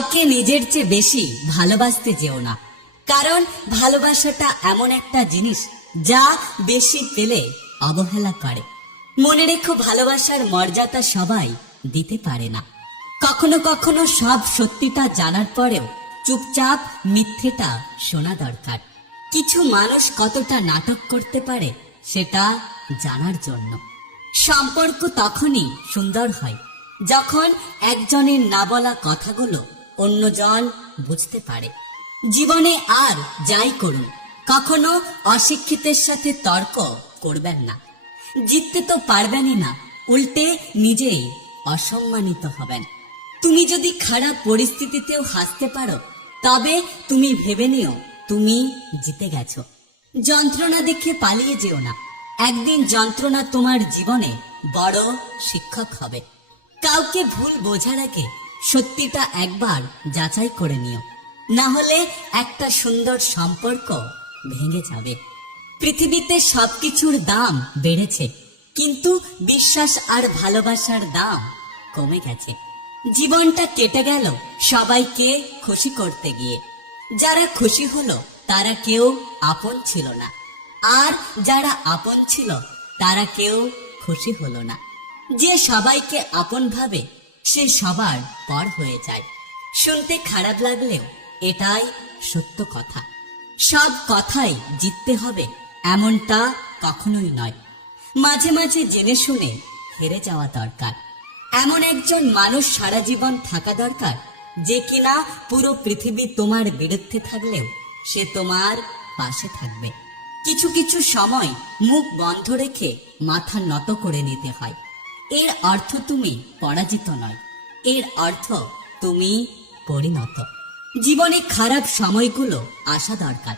কাউকে নিজের চেয়ে বেশি ভালোবাসতে যেও না, কারণ ভালোবাসাটা এমন একটা জিনিস যা বেশি পেলে অবহেলা করে। মনে রেখো, ভালোবাসার মর্যাদা সবাই দিতে পারে না। কখনো কখনো সব সত্যিটা জানার পরেও চুপচাপ মিথ্যেটা শোনা দরকার। কিছু মানুষ কতটা নাটক করতে পারে সেটা জানার জন্য। সম্পর্ক তখনই সুন্দর হয় যখন একজনের না বলা কথাগুলো অন্যজন বুঝতে পারে। জীবনে আর যাই করুন, কখনো অশিক্ষিতের সাথে তর্ক করবেন না। জিততে তো পারবেনই না, উল্টে নিজেই অসম্মানিত হবেন। তুমি যদি খারাপ পরিস্থিতিতেও হাসতে পারো, তবে তুমি ভেবে নিও তুমি জিতে গেছো। যন্ত্রণা দেখে পালিয়ে যেও না, একদিন যন্ত্রণা তোমার জীবনে বড় শিক্ষক হবে। কাউকে ভুল বোঝার আগে সত্যিটা একবার যাচাই করে নিও, না হলে একটা সুন্দর সম্পর্ক ভেঙে যাবে। পৃথিবীতে সবকিছুর দাম বেড়েছে, কিন্তু বিশ্বাস আর ভালোবাসার দাম কমে গেছে। জীবনটা কেটে গেল সবাইকে খুশি করতে গিয়ে। যারা খুশি হলো তারা কেউ আপন ছিল না, আর যারা আপন ছিল তারা কেউ খুশি হলো না। যে সবাইকে আপন ভাবে সে সবার পর হয়ে যায়। শুনতে খারাপ লাগলেও এটাই সত্য কথা। সব কথাই জিততে হবে এমনটা কখনোই নয়। মাঝে মাঝে জেনে শুনে হেরে যাওয়া দরকার। এমন একজন মানুষ সারা জীবন থাকা দরকার যে কিনা পুরো পৃথিবী তোমার বিরুদ্ধে থাকলেও সে তোমার পাশে থাকবে। কিছু কিছু সময় মুখ বন্ধ রেখে মাথা নত করে নিতে হয়। এর অর্থ তুমি পরাজিত নয়, এর অর্থ তুমি পরিণত। জীবনে খারাপ সময়গুলো আসা দরকার,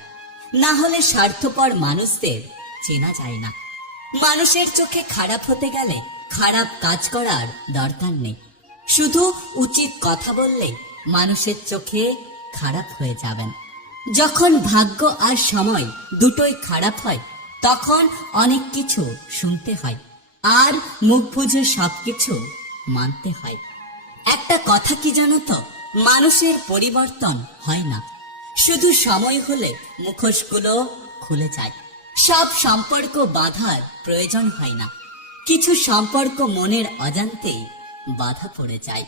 না হলে স্বার্থপর মানুষদের চেনা যায় না। মানুষের চোখে খারাপ হতে গেলে খারাপ কাজ করার দরকার নেই। শুধু উচিত কথা বললে মানুষের চোখে খারাপ হয়ে যাবেন। যখন ভাগ্য আর সময় দুটোই খারাপ হয়, তখন অনেক কিছু শুনতে হয় আর মুখ বুঝে সবকিছু মানতে হয়। একটা কথা কি জানো তো, মানুষের পরিবর্তন হয় না, শুধু সময় হলে মুখোশগুলো খুলে যায়। সব সম্পর্ক বাঁধার প্রয়োজন হয় না, কিছু সম্পর্ক মনের অজান্তেই বাধা পড়ে যায়।